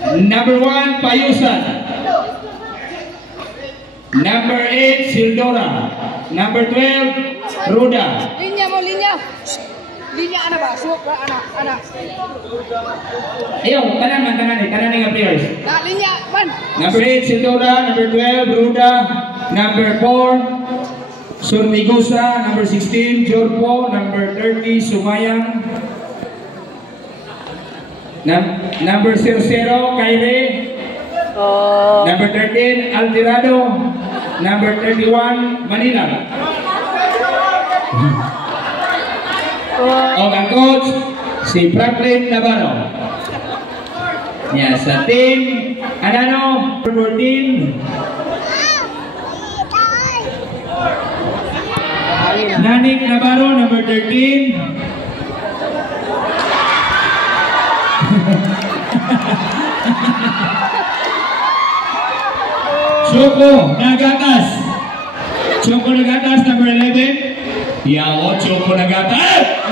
Number 1, Payusan. Number 8, Sildora. Number 12, Ruda. Linya mo, linya. Linya ana ba? Suok ba anak? Ayaw, tanan nga players. Na linya man. Number 8, Sildora. Number 12, Ruda. Number 4, Surmigusa. Number 16, Jorpo. Number 30, Sumayang. Number 00, Kaire. Number 13, Altirado. Number 31, Manila. Ang coach, si Franklin Navarro. Yes, sa team, Anano, number 14. Nanik Navarro, number 13. Choco Nagatas. Choco Nagatas, number 11. Yao, Choco Nagatas.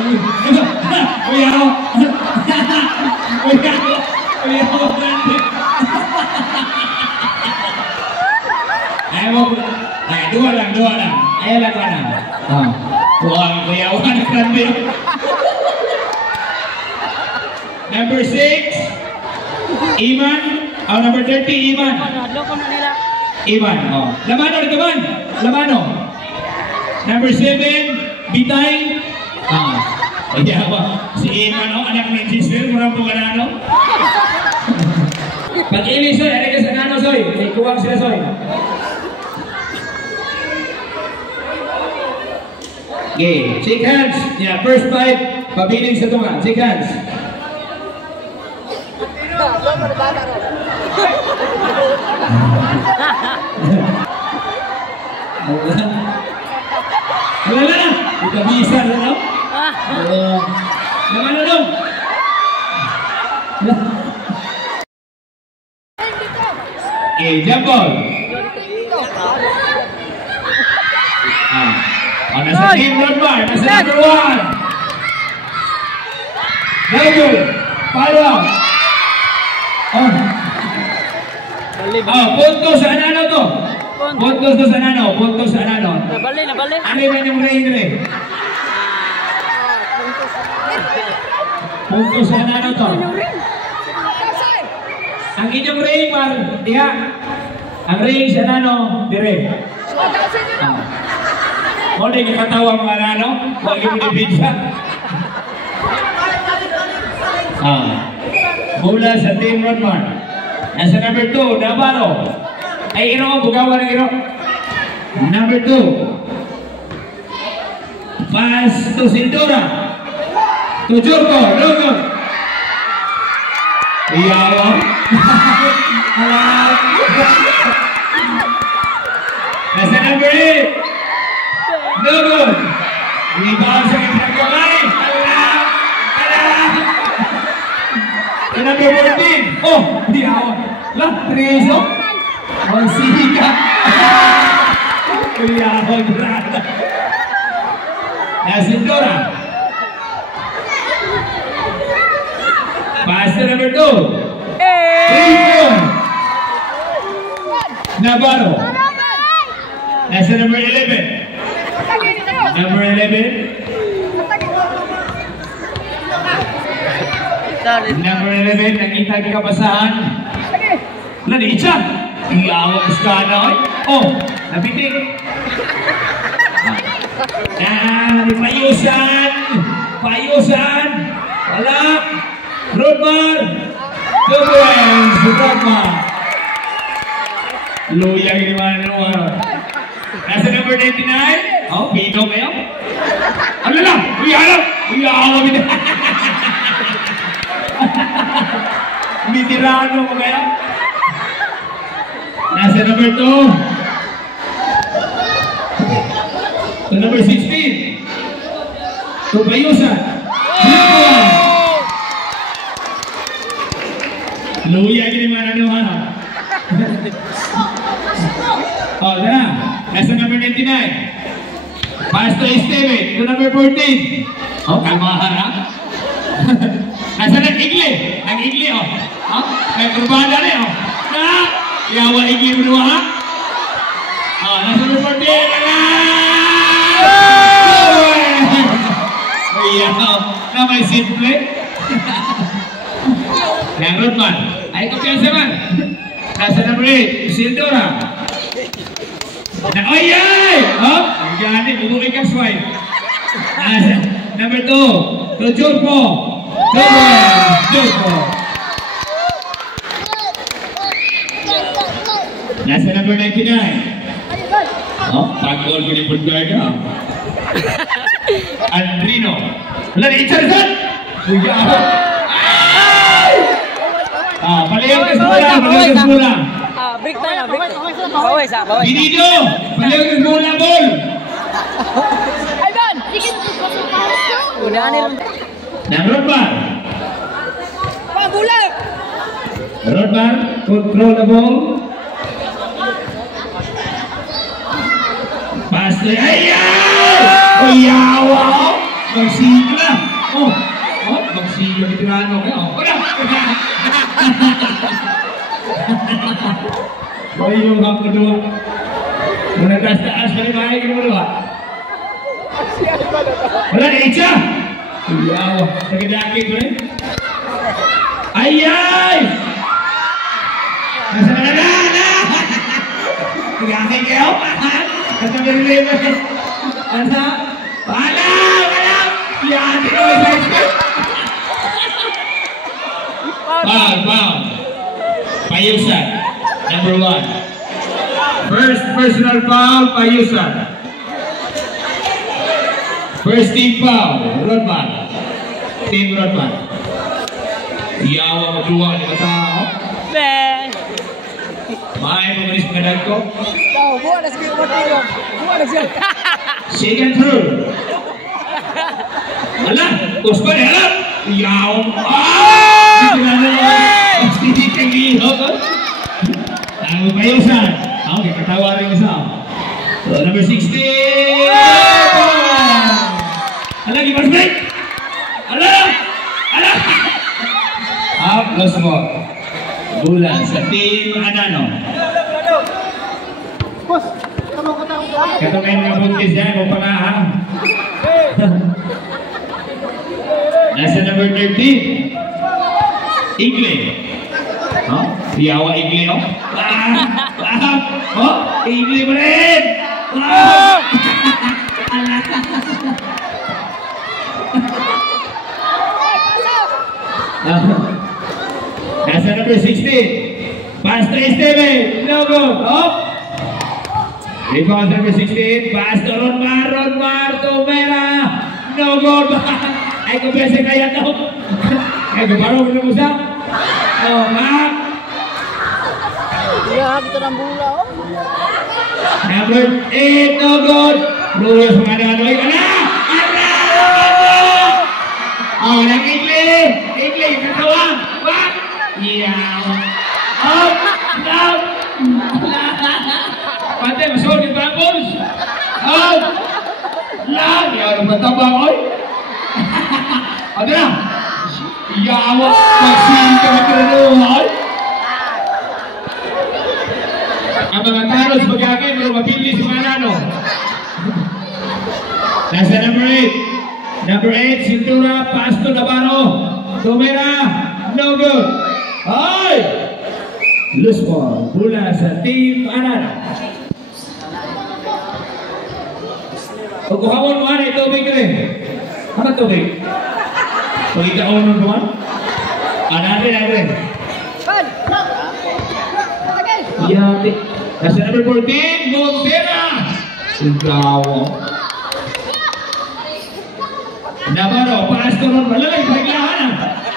Yao. Dua lang. Ayan lang ka na. Buang kuyawan na grande. Number 6, Iman. Number 30, Iman. Iman. Lamano. Number 7, Bitay. Si Iman, anak ni Giselle, murang po kanano. Pag-ili, Soy. Ano ka sa nano, Soy? May kuwang sila, Soy. Okay, shake hands. Yeah, first fight, pabiling sa tunga. Shake hands. Wala na. Ika bisa na no? Naman na dong. Okay, jump ball. Nasa team number 1. Very good. Follow. Punto sa Anano to. Punto sa Anano. Nabali. Ano yung yung ring dire? Punto sa Anano to. Ang inyong ring, diha. Ang ring sa Anano, dire. Mo di katawa mga Anano, wag yung pizza. Mula sa team Rodman. Nasa number 2, Navarro. Ay, bugawa ng Number 2. Pass to Sildora. To Jorko. Logo. Iyawa. Nasa number 8. Logo. Inibaw sa kinagkamay. Number 14. Iyawa. Treso. Monsika. Iyawa. Grata. Sildora. Pass to number 2. Navarro. Nasa number 11. Number 11. Number 11, nakita ang kapasahan. Nanicha. Iyawag ka na. Napitik. Payusan. Wala. Rodman. Rodman. Luyang ini mana. Nasa number 99. Pito kayo. Ano lang? Iyawag ini. Mitirano mo kayo? Nasa number 2. To number 16. To Payusan. Luya gini mana naman. Tara. Nasa number 99. Pass to Esteban. To number 14. Kalmahan ha? Nasa nag-igli. May kurbada na yun. Na, yawa igi mo ha? Nasa number 14. Ayaw. Na may simple. Yang Rodman. Ay, kumpiyansa man. Nasa number 8. Isidora. Ay! Oh, gani, bumuli ka swipe. Nasa number 2. Rojorpo. Rojorpo. Nasa number 99. Oh, pag-goal ko ni Pudgard na. Andrino. Wala na, Itcharson! Kuya ako. Palayaw ka mula, palayaw ka mula. Break na, break. Bawis. Ginido! Palayaw ka mula, ball! Ivan! Unahan nila. Nang Rodman. Pabula! Rodman, control the ball. Pass to Ayaw! Oh, yawa! Magsigla! Oh, magsigla ni Tirano kayo. Wala! Oh, yung hap kedua. Muna taas-taas pa rin mahay ka kedua. Wala na, Icha! Yawa! Nagdakit mo rin. Ayay! Nasa na na! Nagdakit kayo? Nasa nag-relay Nasa? Wala! Yan! Foul! Payusan. Number 1. First personal foul, Payusan. First team foul, Rodman. Team Rodman. Yawa magluwa ni Matao. May pemanis pengadal ko. Buat dah sikit motor. Buat dah siap. Second through. Alah, Usman alah. Yawa. Hindi kang iho ko. Ang Payusan. Okay, katawa rin isa. So, number 16. Alah, gimana break? Alah. Plus more. Bulan sa team Anano. Kata main mga buntis yan, kung pala ha. Nasa number 13. Igle. Yawa Igle, oh. Igle mo rin. Nasa number 16. Pass to Esteve. No good. Rebound number 16. Pass to Ronmar. Tumera. No good. Ay, kumpiyansa kaya to. Ay, gumaro mo sa. Mak. Ya, kita ng bola. Number 8. No good. Lulus mga ano. Nang Igle. Katawa. Wak. Yeah. Down. Pati, masuk di bagus. Lah, dia orang bertabak, oi. Ada lah. Ya Allah, masih kena oi. Abang Taros sebagai agen baru pilih Sumanano. Nasa number 8. Number 8, Cintura, Pasto Navarro. Tumera, no good. Oi! Loose ball, bola sa team Anano. Pagkuhamon mo ay tubig rin. Ano tubig? Pagkikaon mo naman? Natin. Yati. Nasa number 14, Montera. Singawa. Navarro, Pasto Navarro. Malalay, paglahan.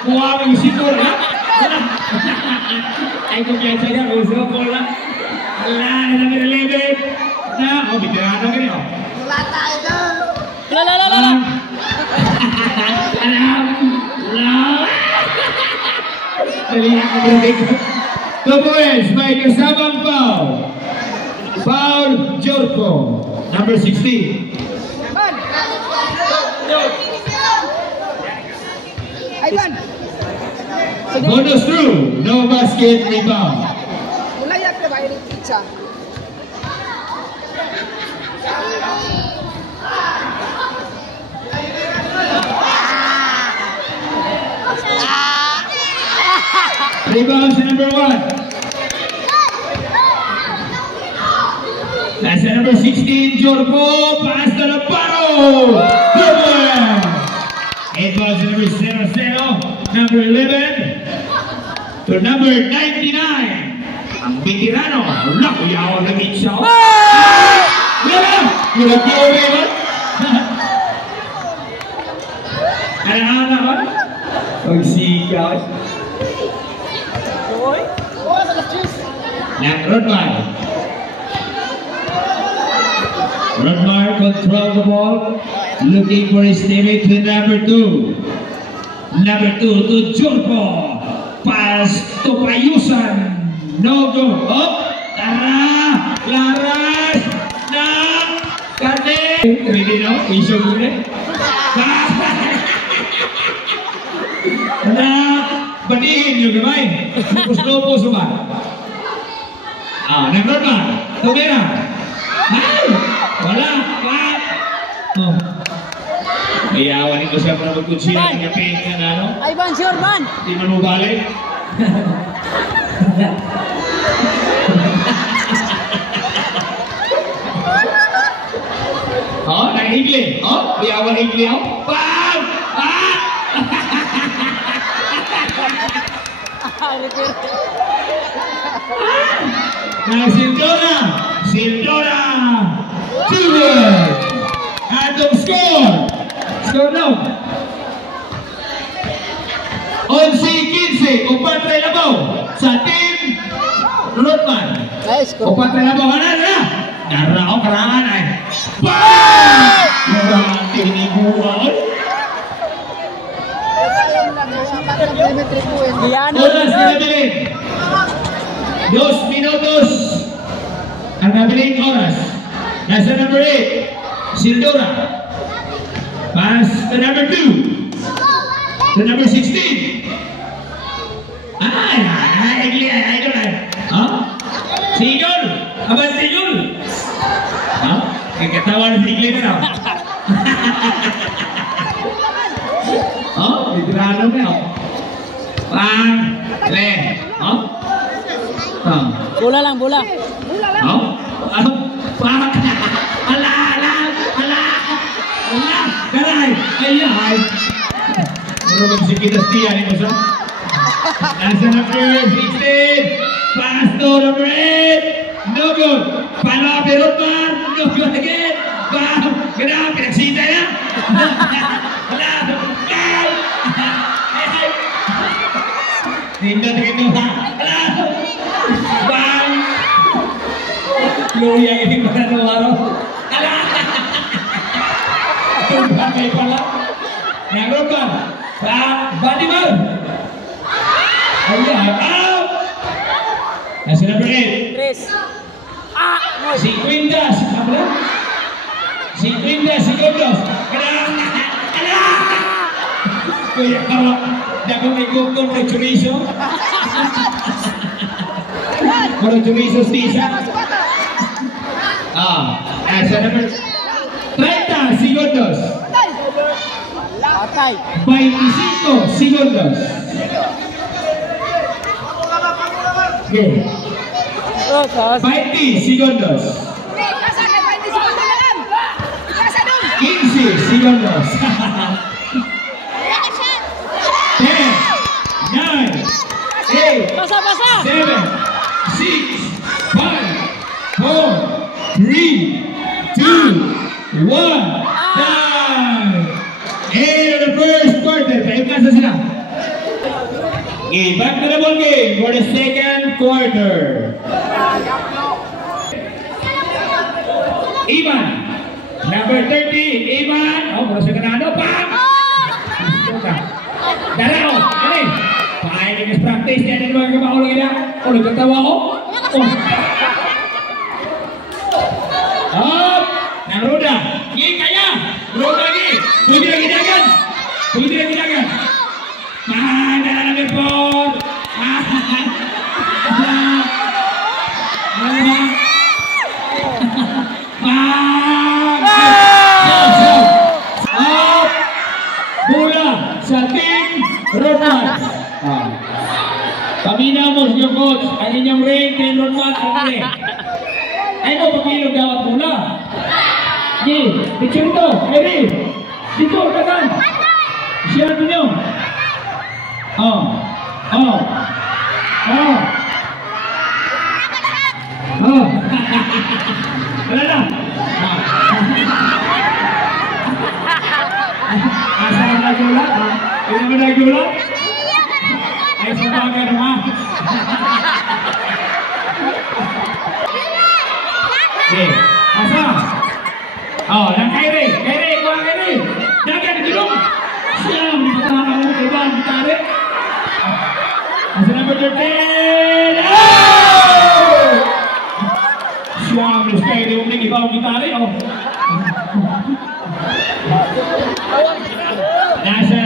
Muwaming sikur, ha? Ay, kumpiyansa niya, gusto ko lang. Ala, number 11. Bitirano ka niyo. La. Alam. Dali ako break. 2 points, may kasamang foul. Foul, Jorko. Number 16. Ivan. Bonus through. No basket rebound. Mulayak na ba yung pizza? Rebounds to number 1. That's the number 16, Jorpo. Pass to the bottom. Good one. 8 balls to number 00, number 11, to number 99. Ang veterano, nakuyaw na mitsaw. You look over it. Ano ba? Pagsigaw. Rodmar control the ball, looking for his teammate to number 2. Number 2 to Jorpo. Pass to Payusan. No go. Up. Tara. Laras. Na. Kane. Ready now? Iso muna. Na. Badihin yung gamay. Lupos-lupos ba? Number 1. Tumira. Wala. Oh. Iyawan ito siya para magkunsina ng kapin ka na, no? Ay, Ban, sure, Ban! Di man mo balik. Nag-higli. Iyawan higli, Bam! Sildora! Sildora! 2-1! Atong score! Score now! 11-15, Kupatre Labaw sa team Rodman. Nice, Kupatre Labaw, na! Narao karangan ay. Bam! Narang tinibuan. Oras kinabilin. 2 minutos ang nabiling oras. Nasa number 8, Sildora. Pass to number 2. To number 16. Idol. Sigol. Abang Sigol. Katawa na si Igli na raw. Veterano na. Bola lang, bola. Garay! Ay! Ano magsikitas tiya ni Masa? Nasa number 16! Pass to number 8! No good! Palo kay Rodman! No good again! Bam! Ganun! Pinagsita na! Wala! Tingnan ito ha! Wala! Bam! Luya ini mga nawaro! Wala! Bagay pala. Meron ba? Body man. Ayan. Out! Nasa number 8. Tres. Si Quintas. Si Quintas. Kuya, ako may kukong may chorizo. Mga chorizo stisa. Nasa number 30 segundos. Patay. 25 segundos. Okay. 20 segundos. 15 segundos. 10, 9, 8, Pasa. 7, 6, 5, 4, 3, 2, 1, time! End of the first quarter. Tayo kasa sila. Okay, back to the ball game for the second quarter. Ivan, number 30, Ivan. Mula sa kanano, bam! Daraw, dali. Pahay ka practice niya ng mga kamaulo nila. Nagkatawa ko. Up! Naruda! Gini kaya! Roda lagi! Pwede lagi dagan! Mana na namin po! Paminamos yung coach. Ang inyong ring, 10 round man, ang ring. Ay mo, pagkilog daw at mula. Sige, picture ito. Eri, dito, tagan. Share ninyo. Oh. Wala na. Asa na nagula? Hindi mo nagula? Ay, sabagan mo ha. Okay, asa? Oh, nang Kairi, kuha Kairi. Dagan, gilong. Siyam, pataka mo kay Van, bitari. Asa number 13. Oh! Siyam, let's Kairi, umling ibaw bitari. Oh. Nasa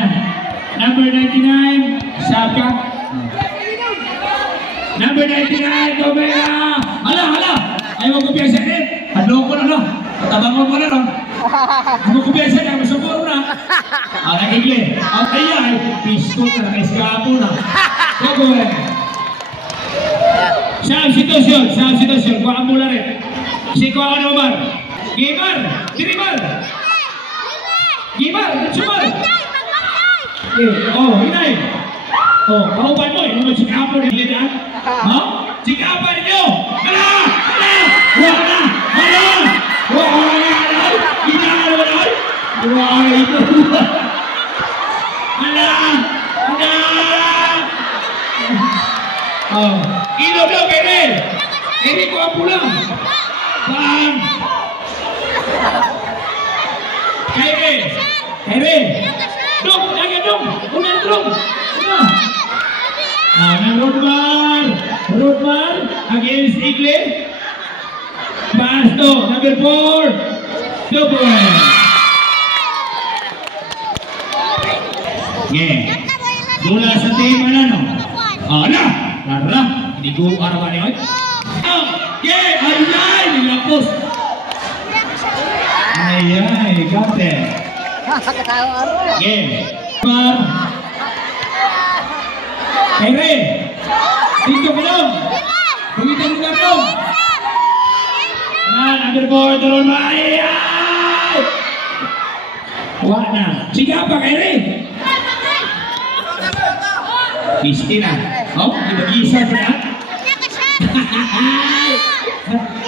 number 99, Saka. Number 99, Gomera. Hala. Ayaw ko piya siya eh. Hadlong ko na no. Patabangon ko na no. Ayaw ko piya siya. Masukuro na. Nakigle. At ay, pisto na. Naiskapo na. Gogo eh. Sa situasyon. Kuha ang mula rin. Kuha ka na Omar. Gimar. Dirimar. Gimar. Sumar. Oh, hinay. Oh, kauban mo. Ano ba sikapo rin lidan? Ha? Sikapo rin nyo. Hala! Wala! Oh, ilog daw kay Ren. Hindi ko ang pulang. Saan? Kay Ren. Dong, lagi dong. Unang dong. Nang Rodman against Igle. Pasto, number 4. Double. Yeah. Mula sa team ano? Ala! Lara! Hindi ko arawan niyo. Yeah! Ay! Nilapos! Ay! Gante! Yeah! Par! Kere! Dito ka lang! Pagkitan mo ka lang! Number 4, turun ba? Ay! Wala na. Siga pa, Kere! Christina. Oh, nag-isa pa na?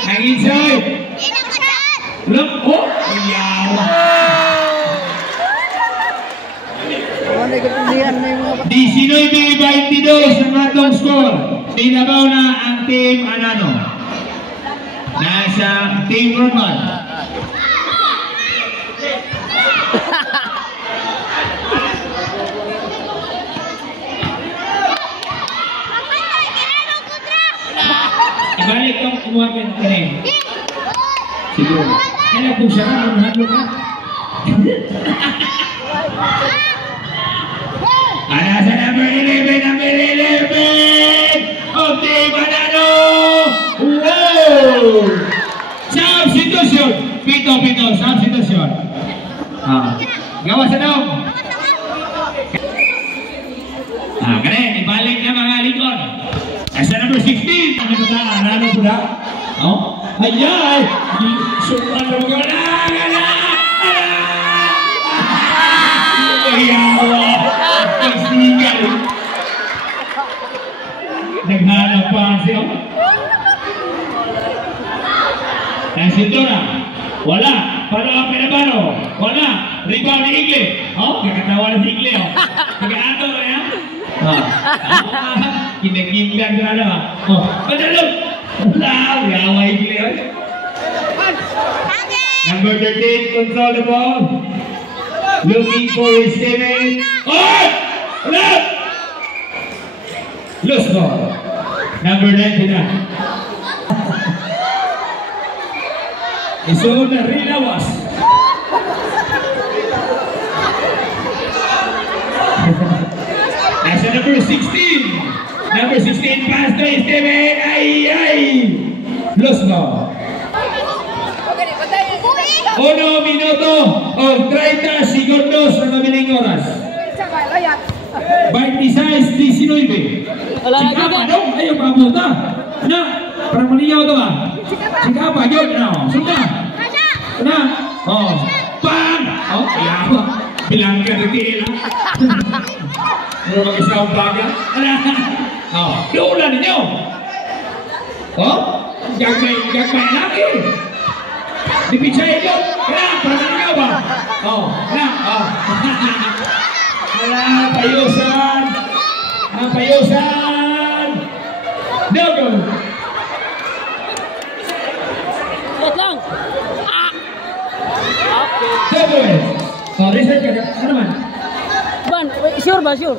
Nag-insay! Look, oh! Yawa! 19-22 ang atong score. Tinabaw na ang team Anano. Nasa team Rodman. Ibalik kang kumuha ka ng kanin. Siguro. Kaya kung siya ka, mahalo ka. Nasa number 11 of Team Anano. Wow! Substitution. Pito. Substitution. Gawa sa daw. Kaya, ibalik na mga likod. Nasa number 16. Ano ba? Anano po na? Ayan! Supan mo ka na! Ayawa! Pagsigal! Naghanap pa siya. Nasito na. Wala. Paano ang pinabano? Wala. Rebound ni Igle. Kakatawa na si Igle. Pag-aato ka na yan? Kinagimbihan ka na ba? Padalog! Wala. Yawa Igle. Number 13, control the ball. Looking for his teammate. Wala! Loose ball. Number 9 na. Isuod na Rilawas. Nasa number 16. Number 16 pass to his teammate. Ay! Loose ball. 1 minuto o 30 segundos na mabiling oras. 26-19. Wala Si lagi Kapa ka. dong, ayaw pabuta. Ano? Parang maliyaw ito ba? Si Kapa, yun. Ano? Sudah. Ano? Oh. Bang! Oh, ayaw. Bilang ka rin kila. Ano mag-isang baga? Ano? Oh, doon ninyo. Oh, gagmay lagi. Dipichay ko. Kaya, parang ikaw ba? Oh, na, oh. Wala, payusan. Payusan. Dogo. Wait lang. Ah. Okay. Dogo eh. Oh, reset ka. Ano man? Ban, wait, sure ba? Sure.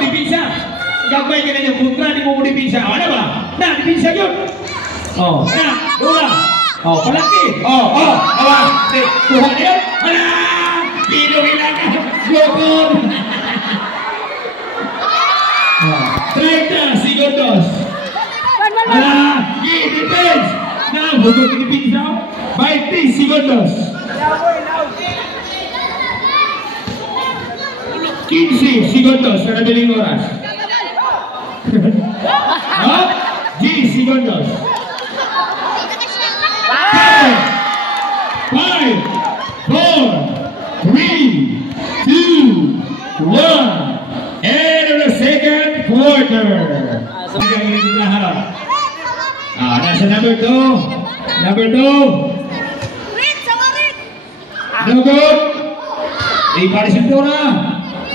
Dipisa. Gagmay ka na niya. Kontra, di mo dipisa. Ano ba? Na, dipisa yun. Oh, na, dula. Oh, palaki. Oh, awa. Tuhan yun. Ala! Pino hilang. Globon. 30 segundos. Ban. Ala, defense. Na, huwag dipisa. 20 segundos. 15 segundos sa nabiling oras. Oh, 10 segundos. 10, 5, 4, 3, 2, 1. End of the second quarter. Nasa number 2. Number 2. No good. Ipa di cintura.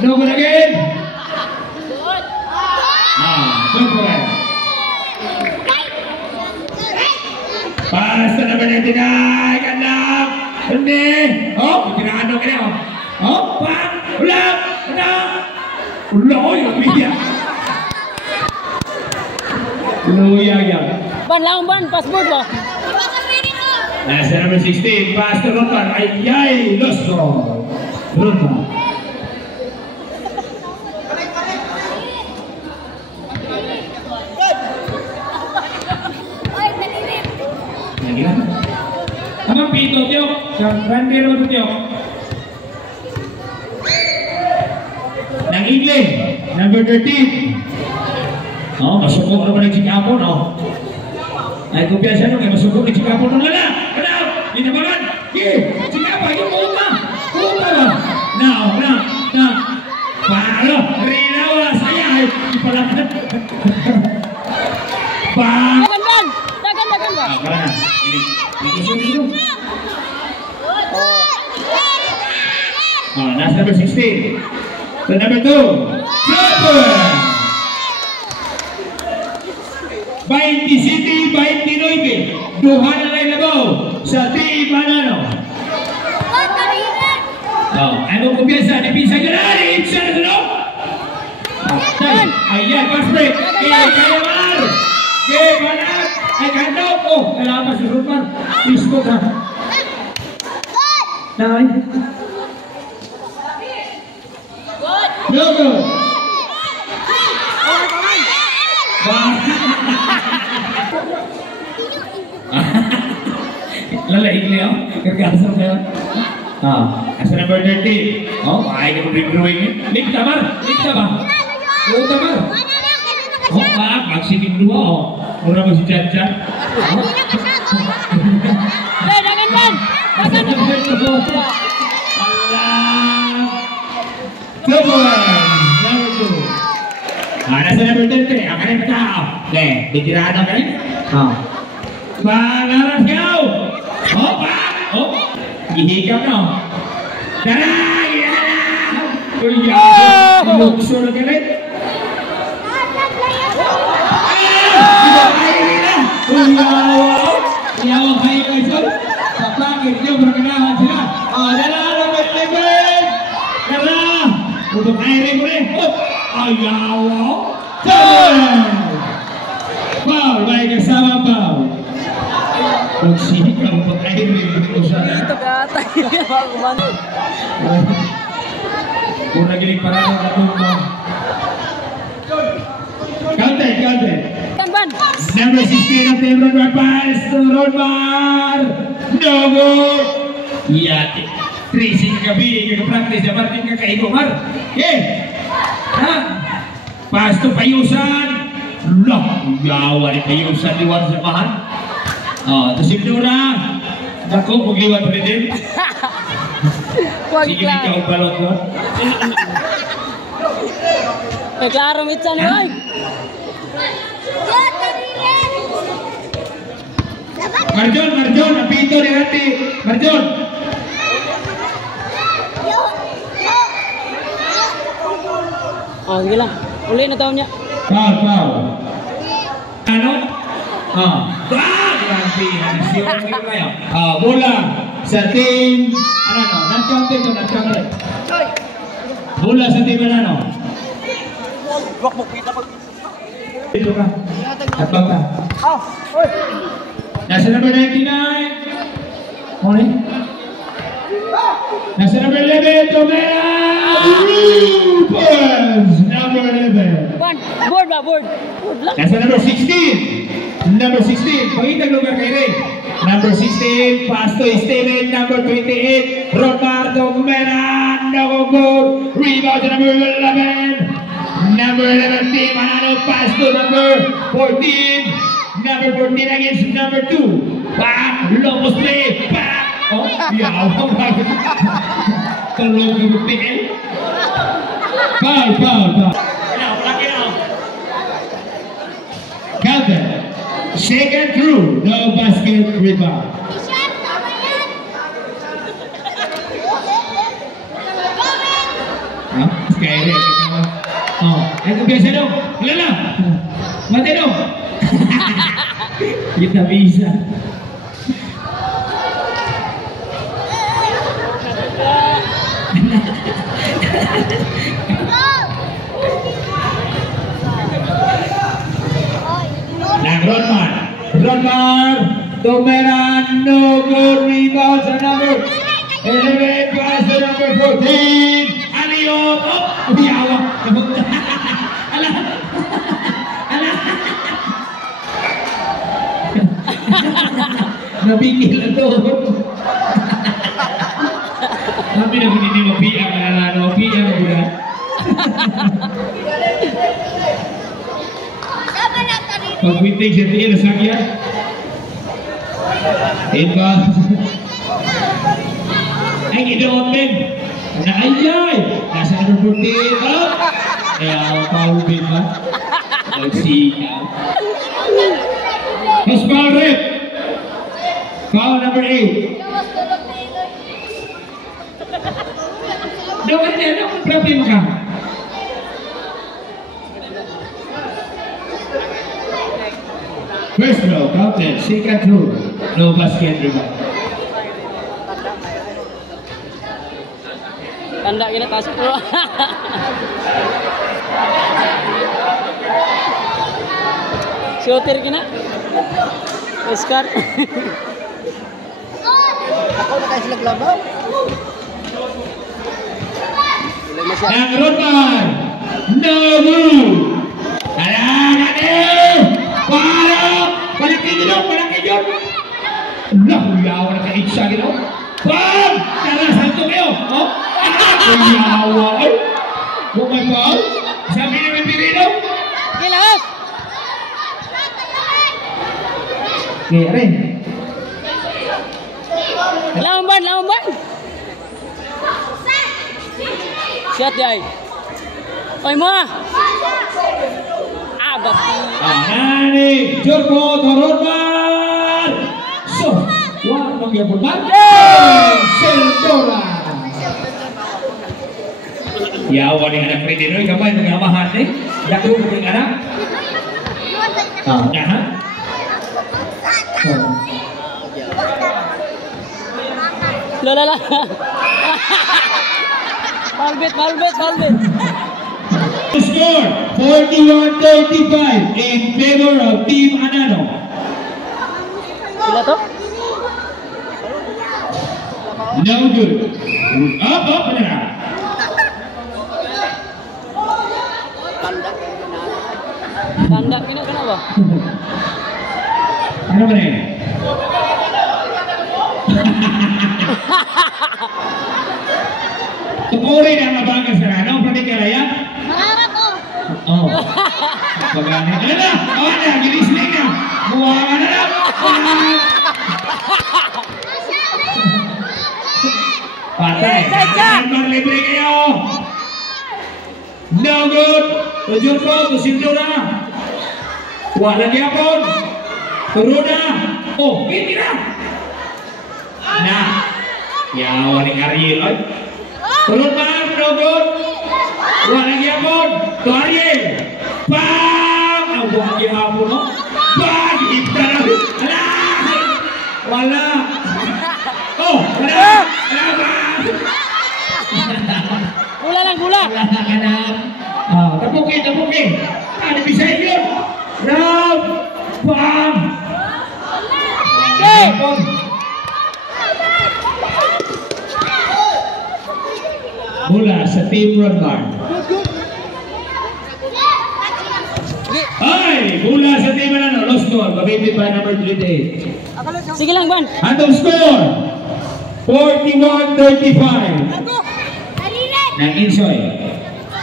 No good again. Good for it. Pass na naman yung tinay. Kanap. Hindi. Oh, tinaano ka na. Oh, pang. Ulap. Ano? Uloy. Umiyak. Uloy. Ban lang ban, password ba? Nasa number 16, pass to Ronman. Ayay, Lostro. Ronman. Amang pito, Tiyok. Randy naman po, Tiyok. Nang England, number 13. Oh, masukong naman ng Chicago, no? Ay, kumpiyansa nung, masukong ng Chicago, no? Wala! Dinabagan! Chicago, yung puta! Puta ba? Now. Palo! Rinawa, saya! Ay, ipalakan! Bang! Dagan ba? Para na. Ini. Nasa number 16. So number 2. Super! 20 City, 29. Duha na lang na ba? Sa Team Manano. Ano kumpiyansa? Dipisa ka na! Itsa na sino? Ayan, fast break. Kayamar! Balat! Ay, kandaw! Oh, nalapas si Rutman. Pisko ka. Nakay? Logo! Lalaig niyo? Kagkasal kayo? Asa number 13. Oh, ay ka mag-regrowing eh. Ligta ba? Oo, tamar. Oh, magsiking dua, oh. Mura ba si Chan-Chan? Dagan ban! Number 2. Number 2. Nasa number 13. Ang kanil ka. Okay, ditirahan ang kanil. Pangaras kau. Oh. Gihigam na. Tara! Lukso na kanil. Iyaw kayo kayo. Sa plakit niyo, magkanahan sila. Dala, lumit-limit. Tara! Untuk airing mo rin. Ayaw! Foul! May kasama foul. Kung sinikang pag-airing mo sana. Ito katay. Kung nagiling parang ako mo. Counted. Ban! Number 16 of Team Ronmar pass to Ronmar. No good. Yati. Tracing gabi, kag-practice na Martin kakaigo, Mar. Okay. Ha? Pasto payusan. Loh, yawa ni payusan liwan sa bahan. Oh, terus Dora. Dako kung liwan pa din. Sige, ikaw balot mo. Klaro mitsan oy. Marjon, napito ni Ate. Marjon. Oh, sige lang. Uli na taon niya. Foul. Ano? Grabe. Bola sa team. Ano? Non-counted. Bola sa team ano? Dito ka. Abang ka. Nasa number 99. Morning. Nasa number 11, Tomera. Rupers. Number 11. Board lang. Nasa number 16. Pangitag lugar kay Ray. Number 16, Pasto Steven. Number 28, Rotardo Tomera. No good. Rebound to number 11. Number 11, Team Manano. Pasto number 14. Number 14 against number 2. Back, Lopos play, back. Oh, yeah, tolong ibu PL. Foul. Counter. Second through, no basket rebound. Sekali. Oh, itu biasa dong. Lala. Mati dong. Kita bisa. Nah, Ronmar, Tomera, no good rebounds, number 11, pass to number 14, Aliyom, biawa, nabigil na to. Sabi na hindi mapiang na mapiang na. Pag-winting siya tingin na sakya. Iba. Ay, gidoon din. Naayay. Nasa number 14. Oh. Kaya, Paul din ba? Nagsikaw. Mas foul rip. Foul number 8. Dapat niya, ano problem ka? First row, counted. Second row, no basket rebound. Tanda kita tas pro. Shooter kina. Oscar. Ako na kayo sila labaw. Yang Rotar, no move. Palaki dyan. Yawa na ka-itsa gino. Pag! Tara, santo kayo. Oh? Yawa. Bumapal. Sabi namin Pirino. Kilas! Kaya rin. Lamban. Siat jay. Oy mo. Abati. Nani, Jorko Toronman. So, wah, nagyapon man. Seldora. Yawa ni anak Pridinoy, kamay mga amahan eh. Dako ng anak. Naha. Lala. Balbet. The score 41-35 in favor of Team Anano. Sila to? No good. Up na. Tanda kena kenapa? Ano ba na yun? Tukuri na mabagas na ano, pwede ka na yan? Mangarap ko. Oo. Pagani. Alam na, awan na, ginisling na. Buwangan na lang. Patay. Ang libre kayo. No good. Tujur ko, tusinto na. Wala gyapon. Turo na. Oh, hindi na. Na. Yawa ni Ariel. Ay. Turun na, no good. Wala gyapon. To Ariel. Pam! Ang buwan gyapon, no? Pam! Hita na. Ala! Wala. Oh, wala. Wala ba? Gula lang, gula. Wala ka na. Tapukin, tapukin. Ano bisa yun? Round! Pam! Okay. Mula sa Team Rodman. Ay! Mula sa Team ano, lost score. Mabibit pa number 38. Sige lang, Ban. Atong score! 41-35. Ng Insoy.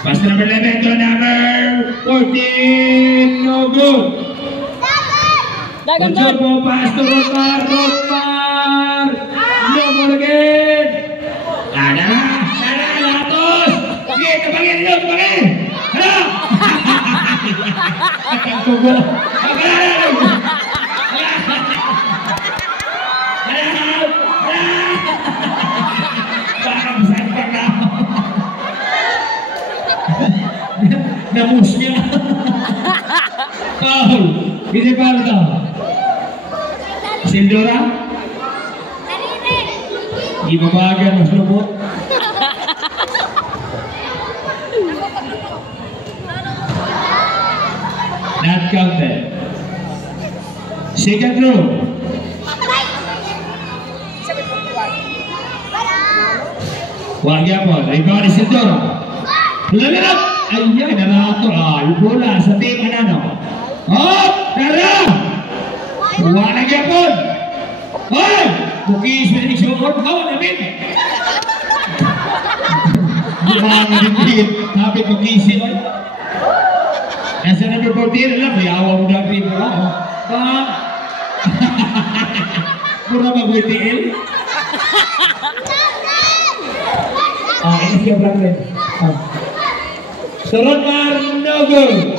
Pass number 11 to number 14. No good. Dagan, Control Dan. po, pass to Rodmar. Rodmar. No good again. Ada. Latos. Sige, tabangin nyo, tabangin. Hala. Aking kubo. Namus niya. Paul. Hindi pa ito. Sindora. Ibabagan mas lubot. Not counted. Second row. Wag yapon. Rebound ni Sindora. Lalalap. Ayan, natural. Bola sa team ano. Oh, tara! Wala yapon. Ay! Bukis may nagsuot. Hawa namin. Bumangan yung team. Kapit bukisin. Nasa number 14 lang. Yawa mo na team. Pura mag-WTL. Ini siya problem. Rodmar, no good.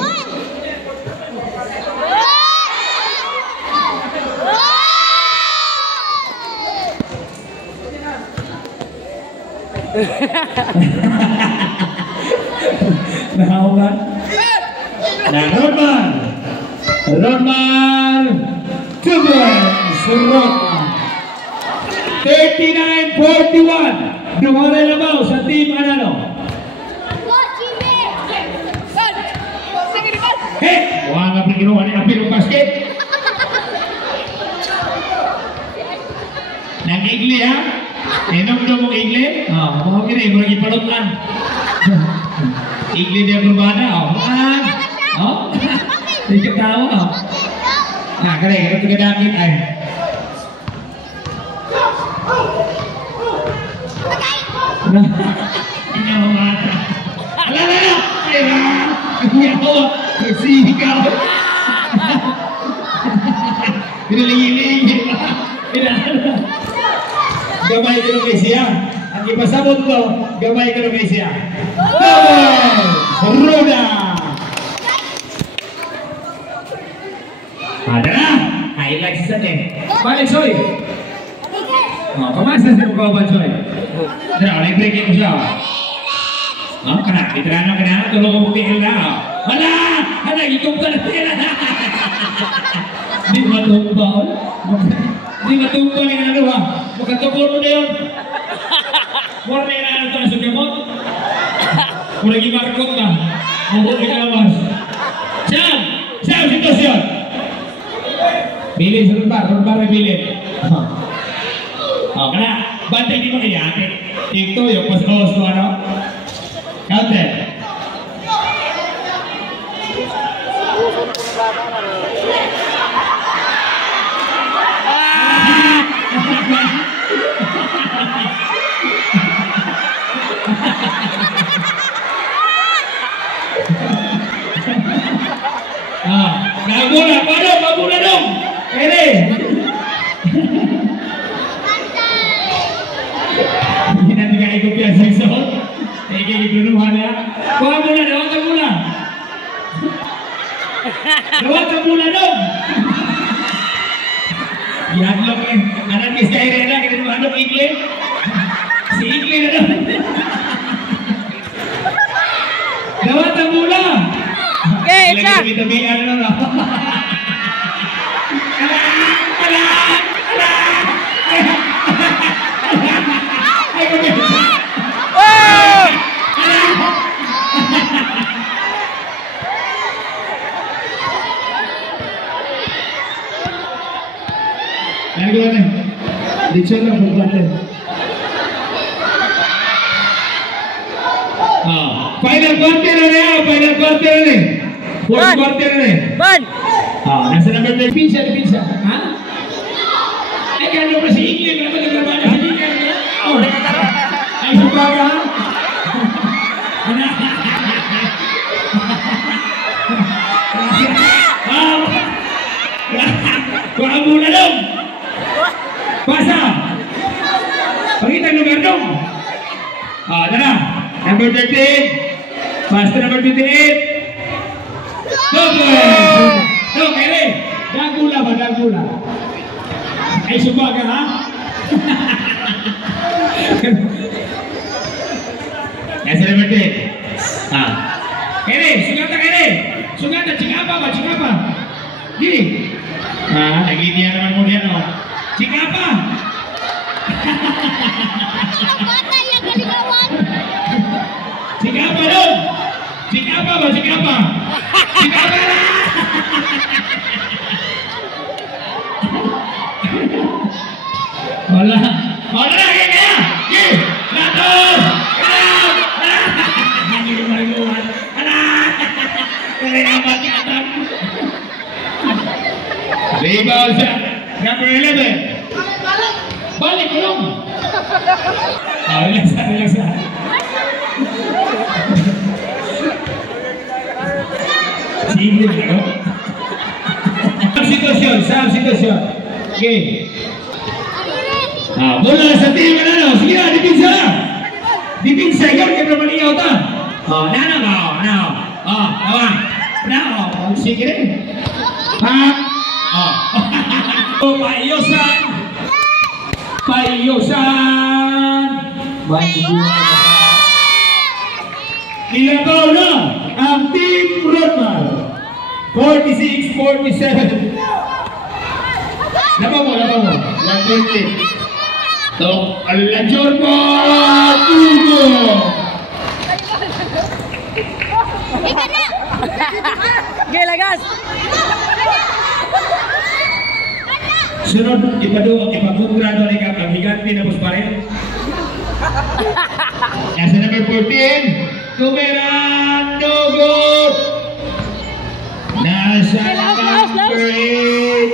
Nahawan. Nah, Rodmar. Rodmar. 2 points. Rodmar. 39-41. Dumara labaw sa team ano. Hey, wah nggak pergi rumah ni apil basket. Nang igli ha, inom mong igli. Mau kira ibu lagi pelukan. Igli dia berbada. Sedikit tahu. Nah, keren kita daging ay. Ini mata. Alah. Ya Allah, bersih kau. Pinalingin-lingin. Gamay ka ng Asia. Ang ipasabot ko, gamay ka ng Asia. Roda! Ada na! Highlight sa atin. Balik, Soy! Pamasa sa mga Soy. Dara, break mo siya. Kena, diterana kena, tolong buktiin na. Hala, gikum ka na sila. Di matumbal. Di matumbal yung ano ha. Magkatukol mo na yun. Mura na yung ano ito na sa gamot. Mura gimarkot na. Mura gilawas. Siyam! Sitwasyon! Bilin sa Rodmar na bilin. Kena, bantay di mo kaya. Ito yung pas-awas ko ano. Counter. Nagula, pabula dong. Ini. Ini nanti kayak ikut biasa isot. Kayak gitu nuhan ya. Pabula dong, pabula. Lewat pabula dong. Ya lo kan, anak kisah Irena kita nuhan dong Ingles. Si Ingles dong. Lewat pabula. Oke, Isa. Kita biar dong. Final quarter na, final quarter na. Fourth quarter na. Ban. Nasa number 3 pinsa. Ha? Ay kano pa si Ingrid na magtrabaho sa Ingrid. Ay subaga. Kuha muna dong. Pasa. Pagitang lugar dong. Tara. Number 13. Pass to number 28. No, kere. Dagula ba? Dagula. Ay subaga ha? Nasa number 10. Kere, sugata kere. Sugata, chikapa ba? Chikapa. Gini. Lagi dia naman mo diyan o. Chikapa. Bata yang kaligawan. Chikapa dong. Chikapa ba? Chikapa. Chikapa na. Wala kaya kaya. Gini. Latos. Hindi mo mariluhan. Kaya naman ni Adam. Rebound siya. Number 11. Balik ko lang. Relax na. Sige na, no? Sab situasyon. Okay. Bola sa team, ano? Sige na, dipinsa. Dipinsa, ikaw kaya naman iyaw ta. Sige rin. Payosan. Ilabaw na ang Team Rodman. 46-47. Labaw mo. 120. So, al-lajor mo. Tugo. Ikan na. Gila gas. Sunod, ipagkukurado ni Kapag higanti na bus pa rin. Nasa number 14, Tumeran Nogot. Nasa number 8,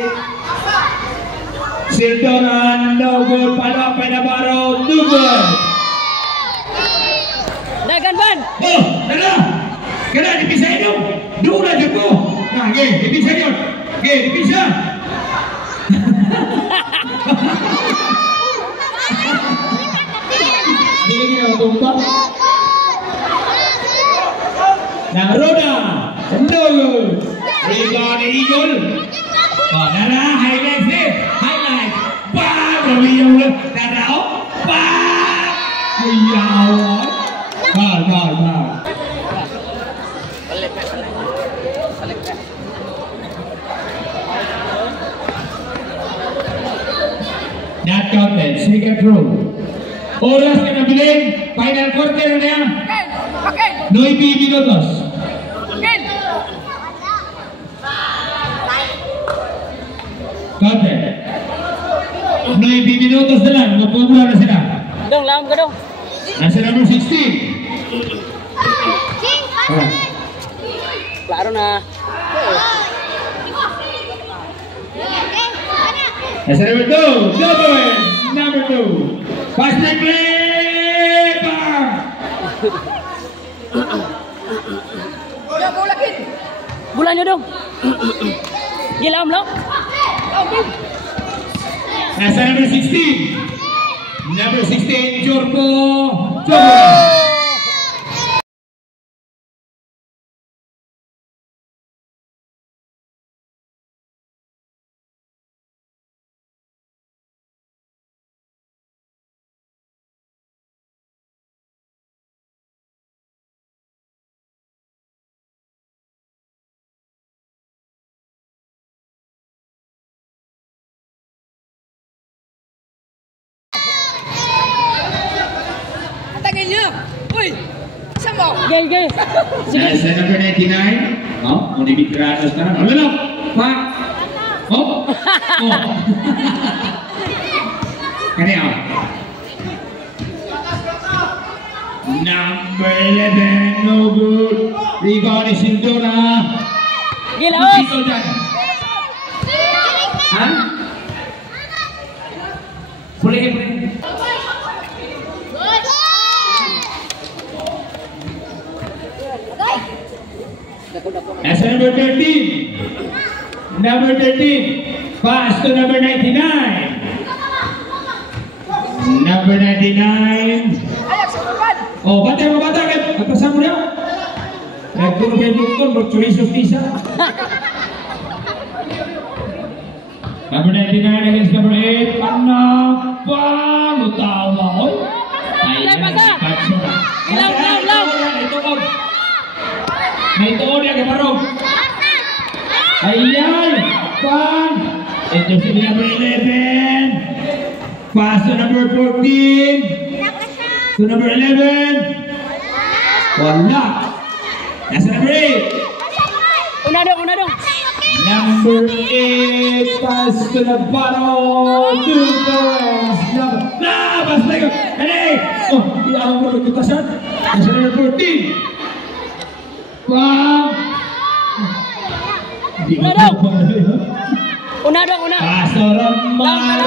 Sildoran Nogot. Palapay na baro, Nogot. Dagan ban. Oh, tara! Kaya, dipisa nyo. Doon na dyan po. Dipisa nyo. Dipisa. Hindi na tumba. Roda, Nogol. Rebound Eagle. Nara, highlight. Bang! Rumiyaw lang. Nara, bang! Rumiyaw. Bang. Not counted. Second throw. Oras ka nabilin. Final quarter na yan. 9 minutos. Counted. 9 minutos na lang. Magpumula na sila. Dong, laham ka dong. Nasa number 16. Klaro na. Nasa number 2. Number 2. Pass na play! Bang! Bulan nyo dong. Gila om lo. Nasa number 16. Number 16, Jorpo. Uy! Sama! Gay. Nasa number 99. Oh, mau dibikranos na. Ano lang? Pa! Oh! Oh! Kanya oh. Number 11, no good. Rebound ni Sindora. Gila, Dito dyan. Ha? Boleh. That's number 13. Number 13. Pass to number 99. Number 99. Oh, bata kan? Atas mo niya. Nagturo kayo dukon, mag-choices isa. Number 99 against number 8. Anak pa! Lutawa, oy. Law. May tuon yang kemarong. Ayay! Pan! Ito si number 11. Pass to number 14. To number 11. Wala. Nasa number 8. Una dong. Number 8. Pass to the bottom. 2 points. Pass lagi. Hey! Oh, tidak mau berkutasan. Nasa number 14. Wow. Una dong. Paso Romar.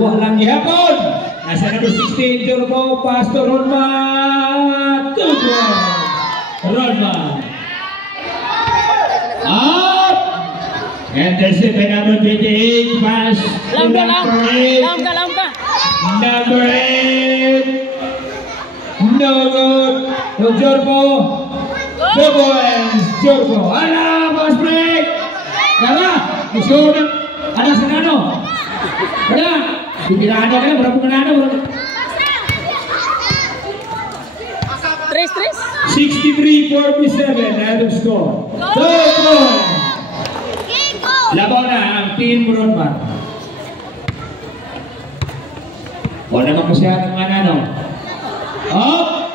Walang gihapon. Nasa number 16, Jorpo. Pasto Romar. Tugon. Romar. Up. And there's it by number 28. Pass to number 8. Laom ka. Number 8. No good. No Jorpo. No boys. Jorpo. Ala, fast break. Kala. Isunan. Ada senano. Ada. Dipirano ka na. Berapa menano. 63-47. Added score. Jorpo. Laban na ang team Rodman. O naman ko siya ng ano. Up!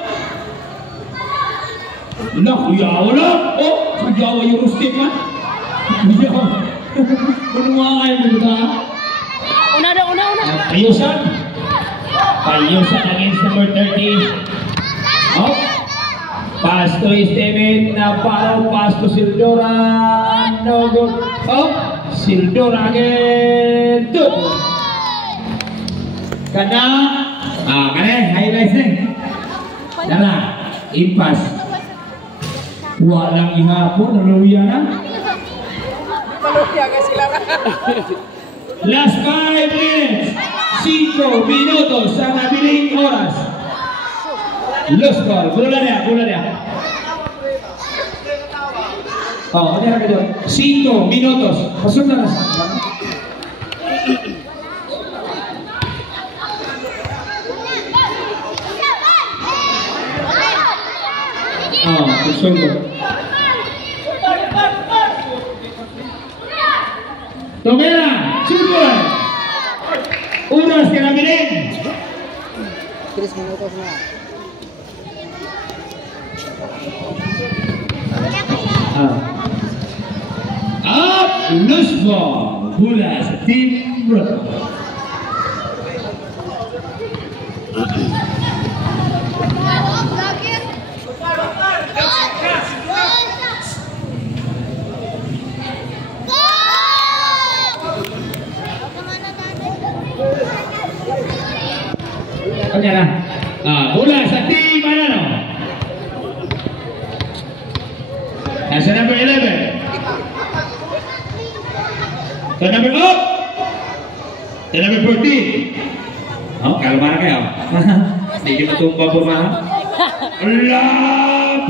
Yawa lang! Oh! Yawa yung rustic ha? Yawa! Ano mga kayo mo ba? Una dong. Payusan against number 30. Up! Pass to Steven Navarro. Pass to Sildora. No good. Up! Sildora again. Two! Kana! Highlights na. Dala, impas. Walang ihapon, naluya na. Maluya ka sila. Last 5 minutes. 5 minutos sa nabiling oras. Lost ball. Bola dia. Oh, ano ka doon? 5 minutos. Pasok na. Sungguh. Tomera, super. Unos que la miren. 3 minutos na. Up, loose ball. Bola sa team Rodman. Bola sa team Manano. Nasa number 11. To number up. To number 14. Oh, kalma na kayo. Hindi nyo matumba po mga. Labang!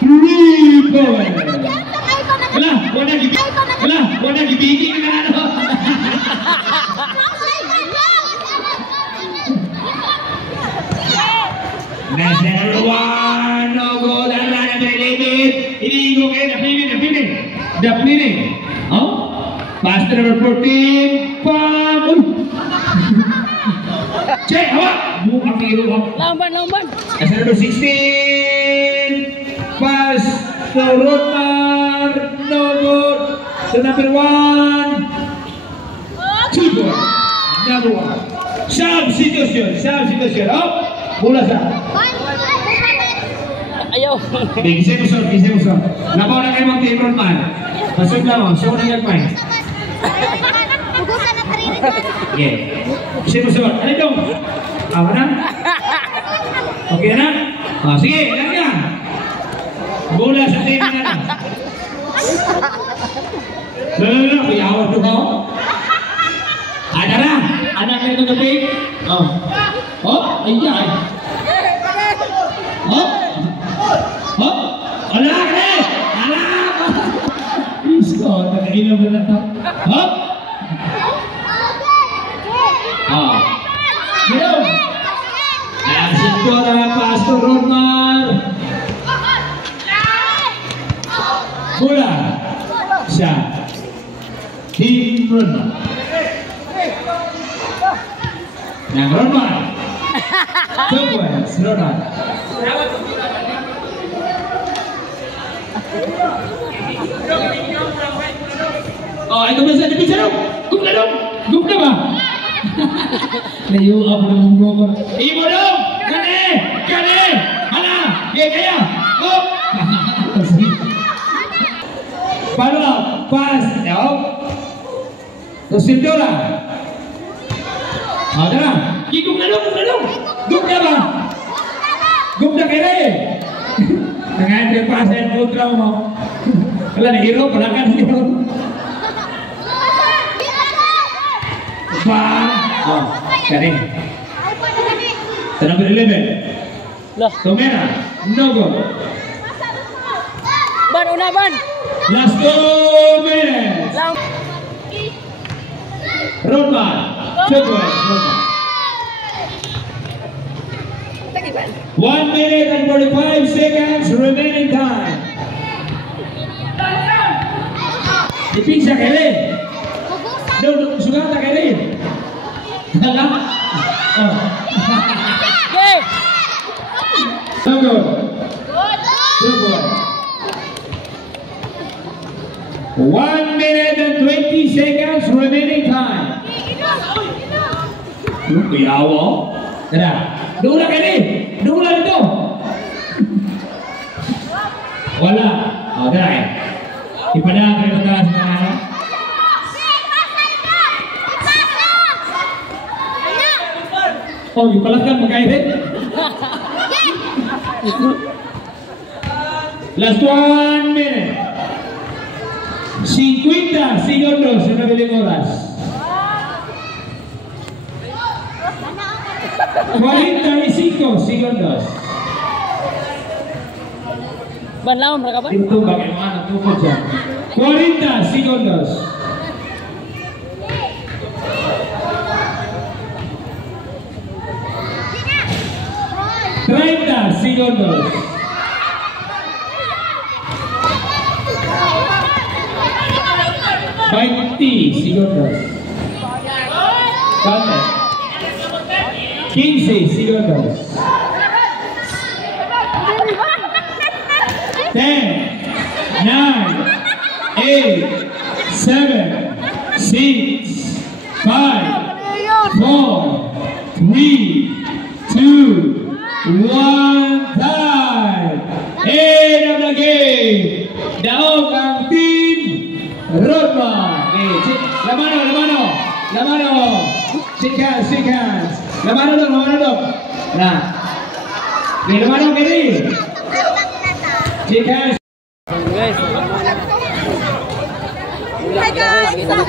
3 points. Wala gibiging na ano. Number 1, no goal, ang run ng limit. Inigo kayo, napili. Oh? Pass to number 14, pam! Check, hawak! Bukang hero, hawak. Lamban. Pass to number 16, pass to Rodmar, no goal. To number 1, 2 goal. Number 1. Substitution, oh? Bola sa. Ayaw. Gising mo sa. Labaw na kayo mag-team Rodman. Pasok lang, siya ko na nagpay. Tugusan ang karina dyan. Yeah. Gising mo sa. Ano dong? Awa na? Okay na? Sige, lang yan. Bola sa team na na. Lalo, kuyawad doon ako. Ada na. Anak na ito gabi. Ayan. Alak! Isko, tagainom na ito. Gino. Asin ko na Pastor Rodmar. Bola. Siya. Team Rodmar. Yang Rodmar. Tungguan, Rodmar. Oh, itu bisa bisa dong. Gum na ba? Layo ako ng munggo. Ibo dong. Kane. Hala, kaya. Oh. Follow up, pass. Yo. Terus dola. Ada na. Gum na dong. Gum ba? Gum na kaya. Nangan dia pasen putra mo. Wala na hero, pala ka na hero. Karin. To number 11. Tomera, no goal. Ban. Last 2 minutes. Rodman, 2 points. 1 minute and 45 seconds remaining time. Dipinsa kay Len. Sugata kay Len. Hala. Okay. No goal. 2 points. 1 minute and 20 seconds remaining time. Kuyawa. Tara. Dula ka rin. Dula dito. Wala. Tara eh. Ipadaan kayo mataas na ano. Ipalakan magkaya rin. Last 1 minute. 50 segundos sa nabiling oras. 45 segundos. Banlaon mereka ba? Itu bagaimana tuh kerja? 40 segundos. Segundos. 20 segundos. 15 segundos. 10, 9, 8, 7, 6, 5, 4, 3, 2, 1 time. End of the game. Daog ang team Rodman. Lamano. Shake hands. Lamano dong. Nah. Lamano kiri. Shake hands. guys. Hi guys!